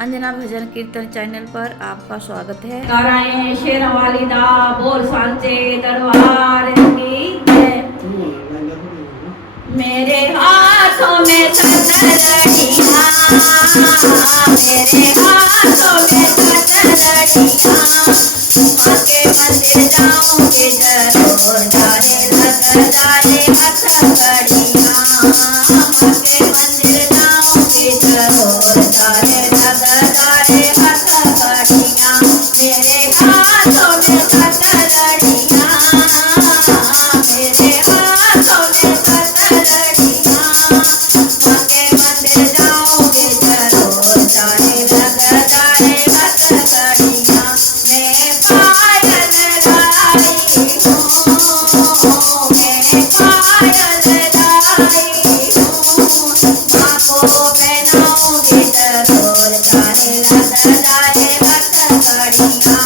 अंजना भजन कीर्तन चैनल पर आपका स्वागत है। नारायण शेरवाली दा बोल सांचे दरबार की जय। मेरे हाथों में कटलड़ियाँ, मेरे हाथों में कटलड़ियाँ, माँ के मंदिर जाऊंगी जरूर, जाने लग जाए हथकड़ियाँ, माँ के मंदिर जाऊंगी जरूर, जाने लग जाए हथकड़ियाँ। मेरे हाथों में कटलड़ियाँ, मेरे हाथों में कटलड़ियाँ, माँ के मंदिर जाऊंगी जरूर, जाने लग जाए हथकड़ियाँ। मैं पायल लाई हूँ, मैं पायल लाई हूँ, माँ को पहनाऊंगी जरूर, जाने लग जाए हथकड़ियाँ,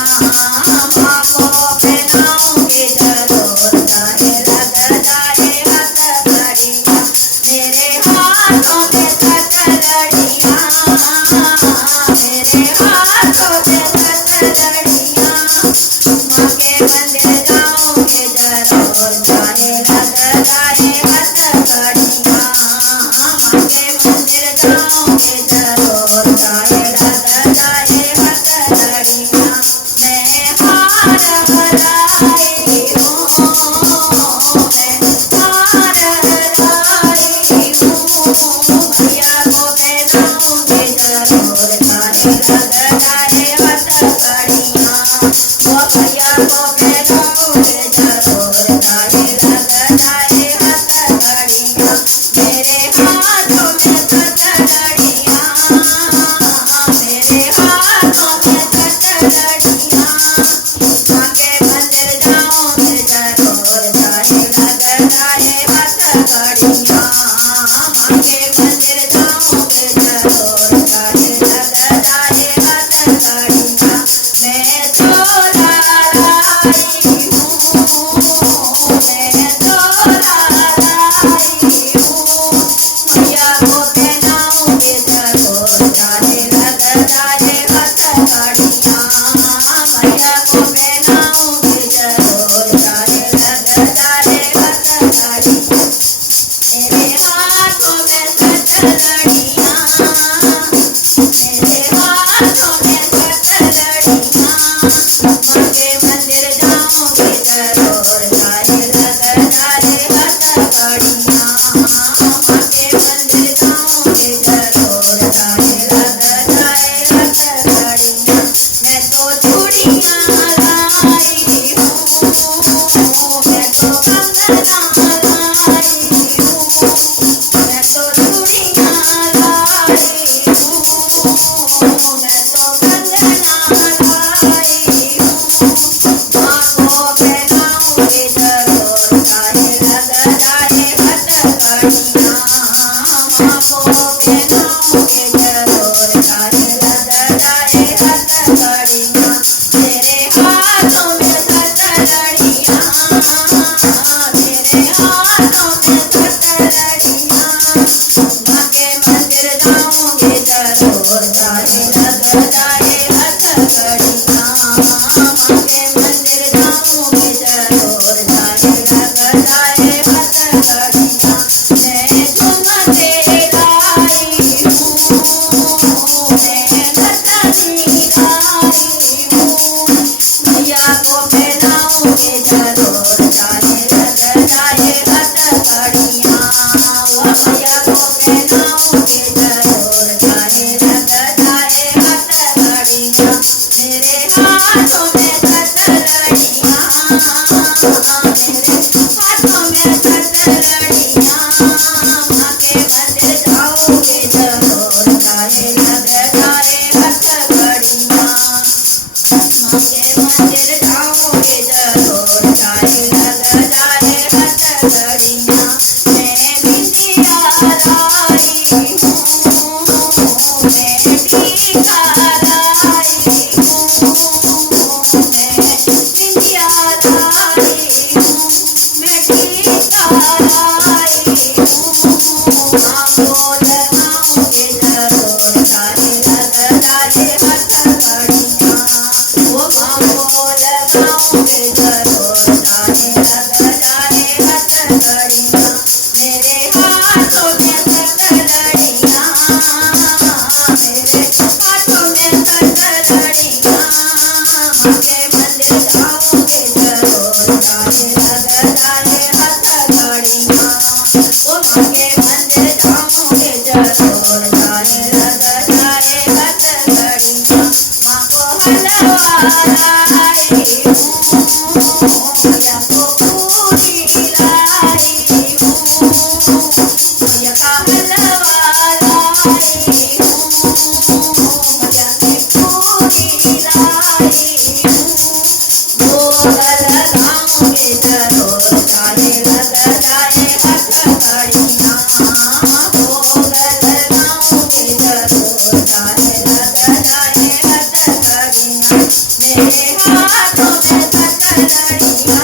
माँ को पहनाऊंगी जरूर, जाने लग जाए हथकड़ियाँ। मेरे हाथों में कटलड़ियाँ, मेरे हाथों में कटलड़ियाँ, माँ के मंदिर जाऊंगी जरूर, जाने लग जाए हथकड़ियाँ, माँ के मंदिर जाऊंगी जरूर, जाने लग जाए हथकड़ियाँ। मैं हार लाई हूँ, मैं हार लाई हूँ, मैया को पहनाऊंगी जरूर, जाने लग जाए हथकड़ियाँ, ओ भैया को पहनाऊंगी जरूर, जाने लग जाए हथकड़ियाँ। मेरे हाथों में कटलड़ियाँ, मेरे हाथों में कटलड़ियाँ, माँ के मंदिर जाऊंगी जरूर, जाने लग जाए हथकड़ियाँ, माँ के मंदिर जाऊंगी जरूर, जाने लग जाए हथकड़ियाँ। मैं चोला लाई हूँ, मैं चोला लाई हूँ, मैया को पहनाऊंगी जरूर, जाने लग जाए हथकड़ियाँ, मैया को पहनाऊंगी जरूर, जाने लग जाए हथकड़ियाँ। मेरे हाथों में कटलड़ियाँ, मेरे हाथों में कटलड़ियाँ, माँ के मंदिर जाऊंगी जरूर, जाने लग जाए हथकड़ियाँ, माँ के मंदिर जाऊंगी जरूर, जाने लग जाए हथकड़ियाँ। मैं तो चूड़ियाँ लाई हूँ, मैं तो कंगना लाई हूँ, मैं तो चूड़ियाँ लाई हूँ, मैं तो कंगना लाई हूँ, माँ को पहनाऊंगी जरूर, जाने लग जाए हथकड़ियाँ, माँ को पहनाऊंगी जरूर, जाने लग जाए हथकड़ियाँ। मेरे हाथों में कटलड़ियाँ, मेरे हाथों में कटलड़ियाँ, माँ के मंदिर जाऊंगी जरूर, जाने लग जाए हथकड़ियाँ, माँ के मंदिर जाऊंगी जरूर, जाने लग जाए हथकड़ियाँ। मैं झुमके लाई हूँ, मैं नथनी लाई हूँ, मैया को पहनाऊंगी जरूर, जाने लग जाए हथकड़ियाँ, वो मैया को पहनाऊंगी जरूर, जाने लग मेरे हाथों में कटलरियाँ